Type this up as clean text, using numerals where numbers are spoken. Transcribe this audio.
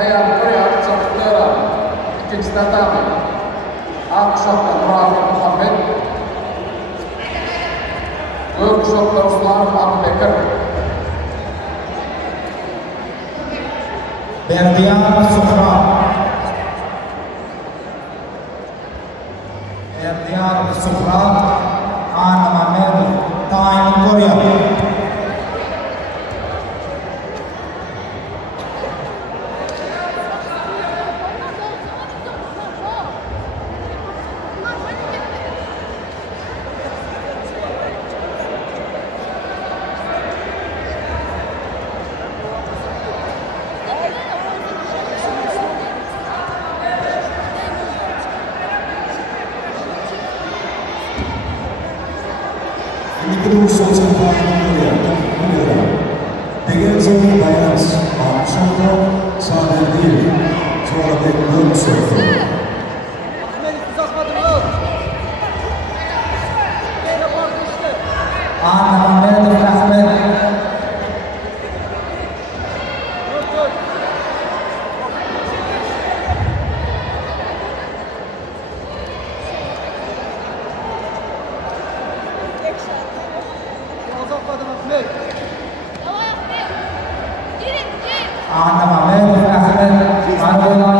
Bayan Korea Çakıtlara ikinci tatami Akşok'ta Murat Muhammed Gökşok'ta Ruslan Abubekir Berdiyan Suhra Berdiyan Suhra Ana Mamed Time Korea Mikro Sultan Korea Dengan Zon Bayas Akşok'ta Sadedil Tuvalet Nol Sofra Ana Mamed Ahmed Ana Mamed Ahmed